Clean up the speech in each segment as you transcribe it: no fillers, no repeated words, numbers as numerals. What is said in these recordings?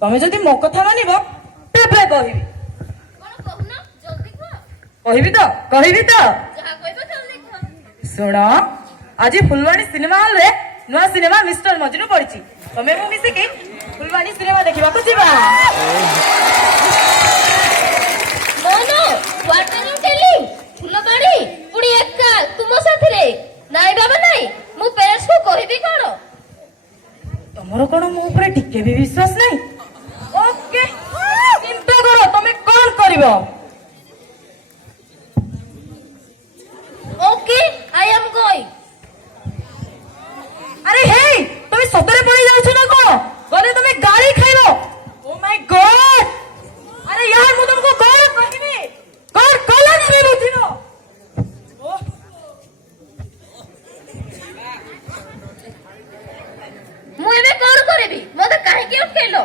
तमें जदि मो कथा मानिब तेबे कहबी तो सुन आज फुलवाणी सिनेमा हॉल रे नुआ सिनेमा मिस्टर मजनू पड़ी तमें मु मिसिकी फुलवाणी सिनेमा देखा जीवा फुलवाणी पुणी एका तुम साथी रे नाई बाबा नाई मु पेरेंट्स को कहबी कोन तमरो कोन मो ऊपर टिके भी विश्वास नहीं ओके चिंता करो तमे कोन करिवो ओके आई एम गोइंग अरे हे तमे सतरे पड़ी जाउछ ना कोन गले तमे गाड़ी खाइबो ओ माय गॉड अरे यार मु तुमको कोन कहबी कोन कॉलेज में बुझिनो मु एबे कोन करबी मते काहे के उठेलो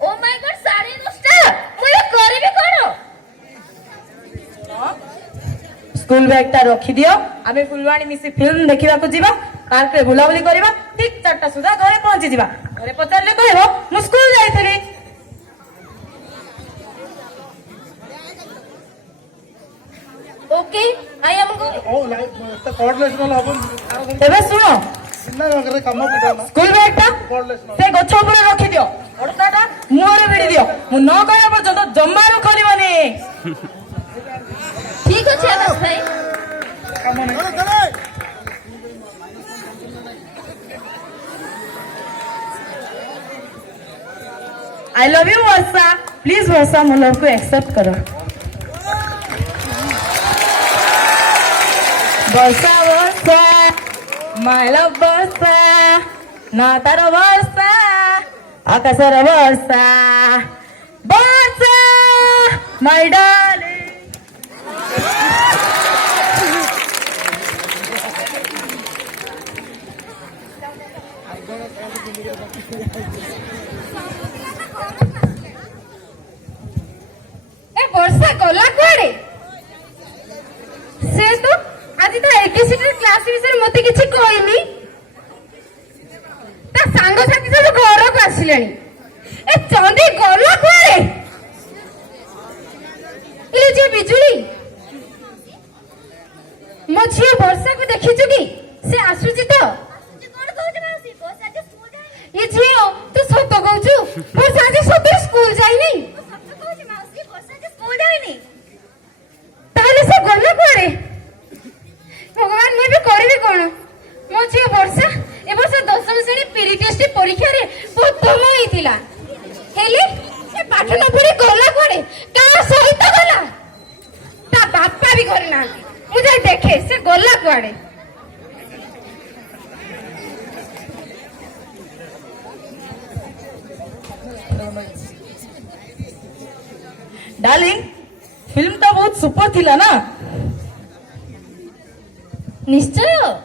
ओ माय गॉड 9:30 मु ए करबी कोन स्कूल बैग ता रखी दियो आमे फुलवाणी मिसी फिल्म देखिबा को जीवा पार्क रे बुलाबुली करबा ठीक 4टा सुधा घरे पहुंची जीवा घरे पचारले कहबो मु स्कूल जाईथली ओके आई एम गो ओ त कोडलेस न लाबो एबे सुनो सिन्ना करे काम पिटाना स्कूल बैग ता से गछ ऊपर रखी दियो ओडताटा मुहरे भिड़ी दियो मु न कहया पर्यंत जम्मारो खलिबनी ठीक अछि आकाश भाई काम नै चले I love you Varsha please Varsha मो लव को एक्सेप्ट करो वर्षा वर्षा माय लव वर्षा ना तार वर्षा आकाशर वर्षा वर्षा माय डार्लिंग ए वर्षा गला कोडे से तो आज तो एकेसिटर क्लास विषय मते किछि कहनी ता संग साथी सब घर को आसिलेनी ए चंदी गला कोडे ए जे बिजुली मो झियो वर्षा को देखि चुकी से आसुची तो कोन कहू जे मासी वर्षा जे स्कूल जाई ये झियो तू सत कहू वर्षा जे सत स्कूल जाई नहीं सत कहू जे मासी वर्षा जे स्कूल जाई नहीं ताले से गला कोडे भगवान मैं भी करबी कोन मो झियो वर्षा ए वर्ष 10वीं श्रेणी पीरी टेस्ट परीक्षा रे प्रथम होइतिला हेले से पाठ न पढ़ी गला कोडे का सहित गला ता बापा भी घर ना मुझे देखे से गला कोडे डार्लिंग फिल्म तो बहुत सुपर थिला ना निश्चय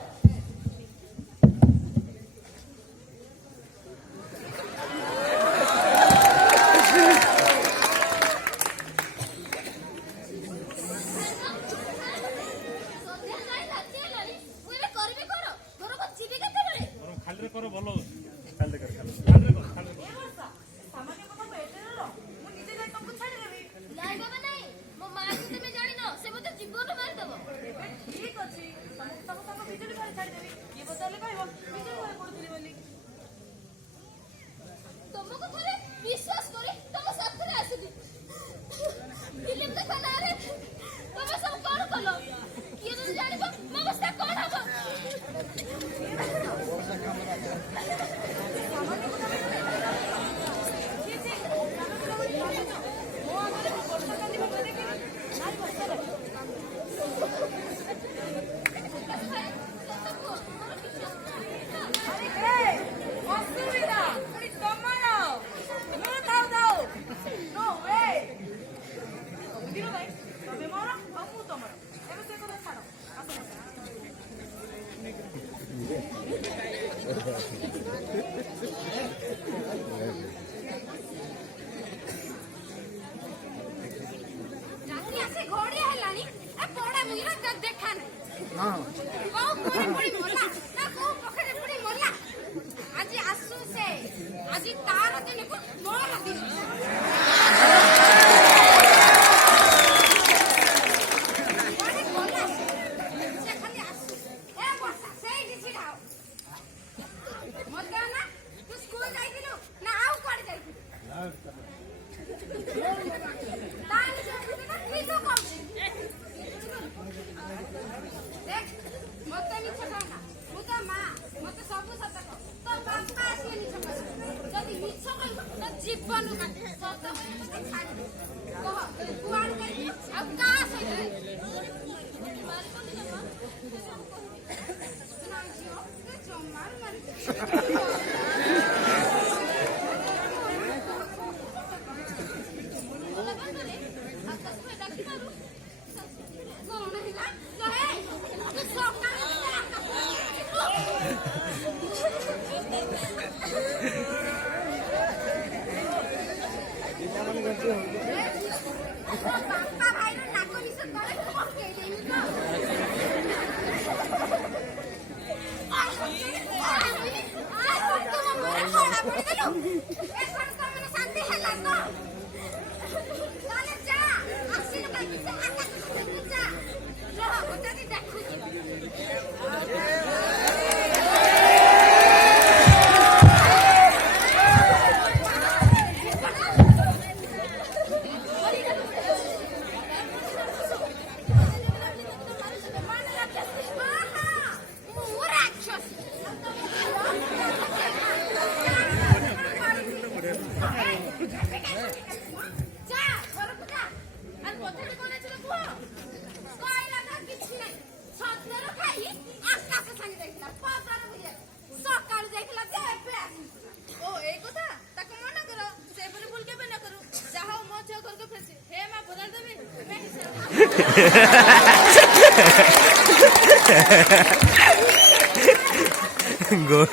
Go.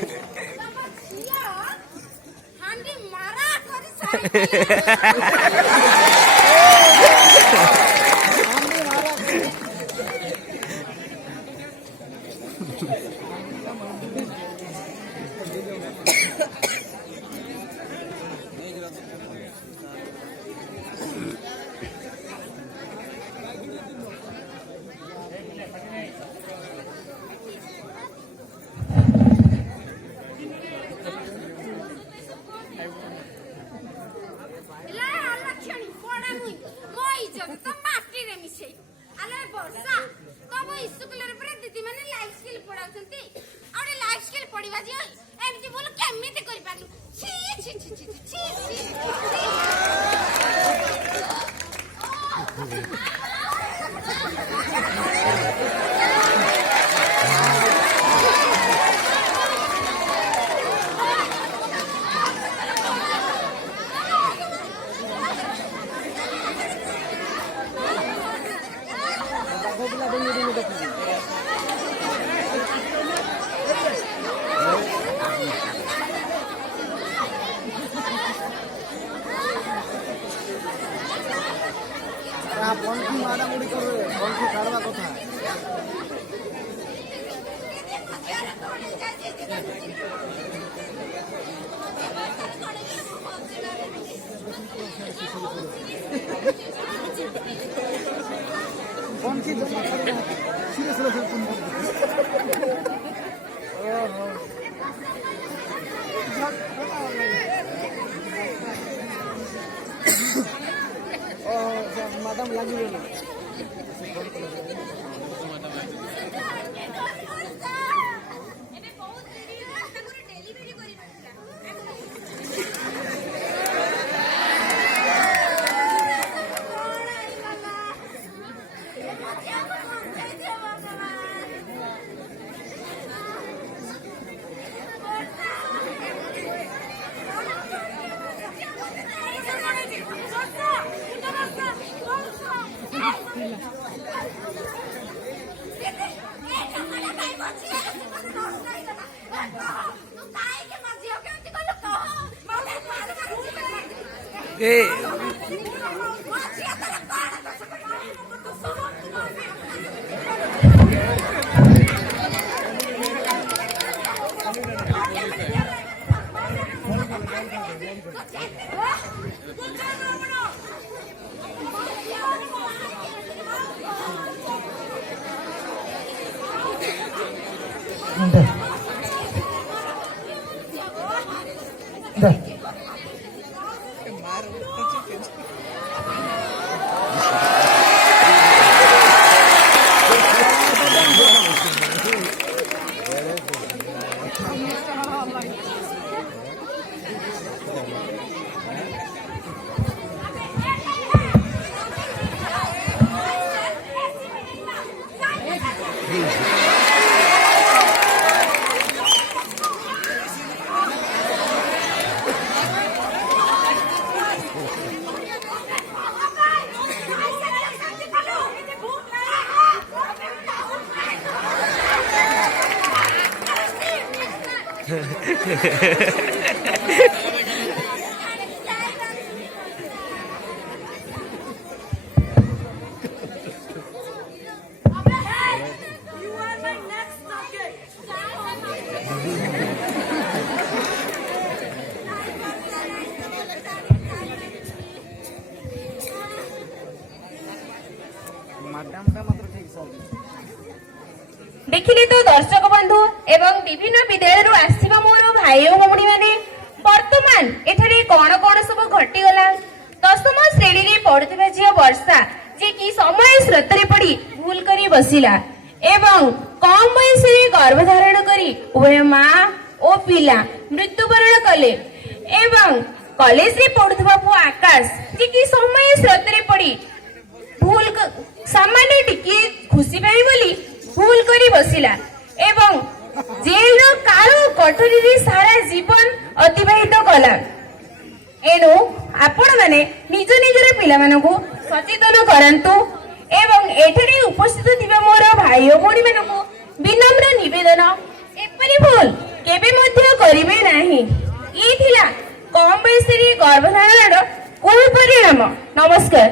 कौन सी सीरियस मैडम लगी देखिले तो दर्शक बंधु एवं विभिन्न विद्यालय आसवा मोर भाई और भौणी मैंने वर्तमान एठारे कौन कौन सब घटीगला। दशम श्रेणी में पढ़ुवा झील वर्षा जे कि समय स्रोत पड़ी भूल करी बसिला एवं कम बयस गर्भधारण करी उभय माँ और पिला मृत्युवरण कले एवं कॉलेज रे पढ़ुवा पुआ आकाश जे कि समय स्रोत पड़ी भूल सामान्य टिके खुशी पाई बोली भूल करी बसिला एवं जेल रो कारो कठोरी रे सारा जीवन अतिबाहित कला। एनु आपण माने निज निजर पिला मानकु सचेतन करंतु एवं एठरे उपस्थित थिबा मोर भाई ओ भौणी मानकु विनम्र निवेदन एपरि भूल केबे मध्य करिवे नाही। ई थिला कम बयस रे गर्भधारण कुल परिणाम। नमस्कार।